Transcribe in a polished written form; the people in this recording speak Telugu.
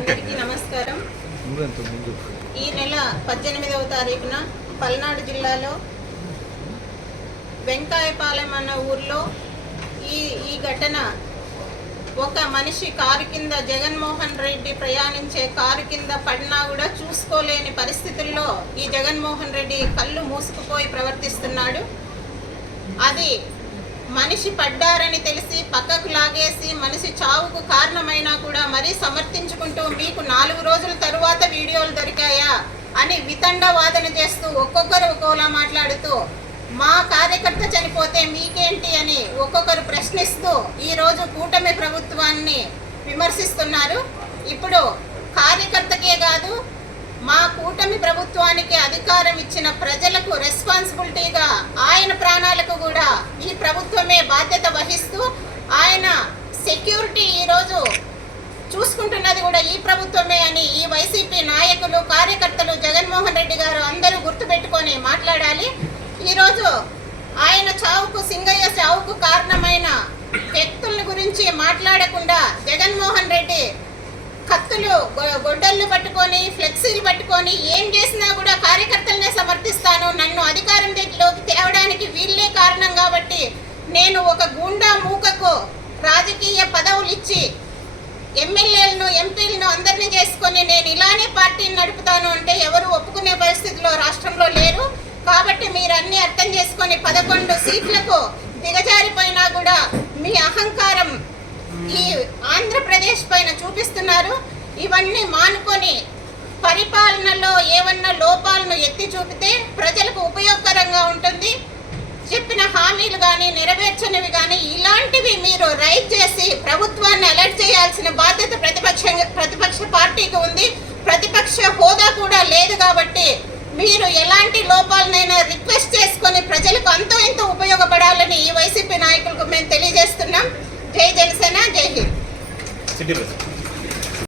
అందరికీ నమస్కారం. ఈ నెల 18వ తారీఖున పల్నాడు జిల్లాలో వెంకాయపాలెం అన్న ఊర్లో ఈ ఘటన ఒక మనిషి కారు కింద జగన్మోహన్ రెడ్డి ప్రయాణించే కారు కింద పడినా కూడా చూసుకోలేని పరిస్థితుల్లో ఈ జగన్మోహన్ రెడ్డి కళ్ళు మూసుకుపోయి ప్రవర్తిస్తున్నాడు. అది మనిషి పడ్డారని తెలిసి పక్కకు లాగేసి మనిషి చావుకు కారణమైనా కూడా మరీ సమర్థించుకుంటూ మీకు 4 రోజుల తరువాత వీడియోలు దొరికాయా అని వితండ వాదన చేస్తూ ఒక్కొక్కరు ఒక్కోలా మాట్లాడుతూ మా కార్యకర్త చనిపోతే మీకేంటి అని ఒక్కొక్కరు ప్రశ్నిస్తూ ఈరోజు కూటమి ప్రభుత్వాన్ని విమర్శిస్తున్నారు. ఇప్పుడు కార్యకర్తకే కాదు, మా కూటమి ప్రభుత్వానికి అధికారం ఇచ్చిన ప్రజలకు రెస్పాన్సిబిలిటీగా ఆయన ప్రాణాలకు కూడా ఈ ప్రభుత్వమే బాధ్యత వహిస్తూ ఆయన సెక్యూరిటీ ఈరోజు చూసుకుంటున్నది కూడా ఈ ప్రభుత్వమే అని ఈ వైసీపీ నాయకులు, కార్యకర్తలు, జగన్మోహన్ రెడ్డి గారు అందరూ గుర్తుపెట్టుకొని మాట్లాడాలి. ఈరోజు ఆయన చావుకు, సింగయ్య చావుకు కారణమైన వ్యక్తుల గురించి మాట్లాడకుండా జగన్మోహన్ రెడ్డి కత్తులు, గొడ్డళ్ళు పట్టుకొని, ఫ్లెక్సీలు పట్టుకొని ఏం చేసినా కూడా కార్యకర్తలనే సమర్థిస్తాను, నన్ను అధికారం దగ్గరలోకి తేవడానికి వీళ్ళే కారణం కాబట్టి నేను ఒక గూండా మూకకు రాజకీయ పదవులు ఇచ్చి ఎమ్మెల్యేలను, ఎంపీలను అందరినీ చేసుకొని నేను ఇలానే పార్టీని నడుపుతాను అంటే ఎవరు ఒప్పుకునే పరిస్థితిలో రాష్ట్రంలో లేరు. కాబట్టి మీరు అన్ని అర్థం చేసుకొని 11 సీట్లకు దిగజారిపోయినా కూడా మీ అహంకారం ఈ ఆంధ్రప్రదేశ్ పైన చూపిస్తున్నారు. ఇవన్నీ మానుకొని పరిపాలనలో ఏమన్నా లోపాలను ఎత్తి చూపితే ప్రజలకు ఉపయోగకరంగా ఉంటుంది. చెప్పిన హామీలు కానీ, నెరవేర్చనివి కానీ ఇలాంటివి మీరు రైజ్ చేసి ప్రభుత్వాన్ని అలర్ట్ చేయాల్సిన బాధ్యత ప్రతిపక్ష పార్టీకి ఉంది. ప్రతిపక్ష హోదా కూడా లేదు కాబట్టి మీరు ఎలాంటి లోపాలనైనా రిక్వెస్ట్ చేసుకొని ప్రజలకు అంతో ఎంతో ఉపయోగపడాలని ఈ వైసీపీ నాయకులకు మేము తెలియజేస్తున్నాం. జై జనసేన, జై హింద్.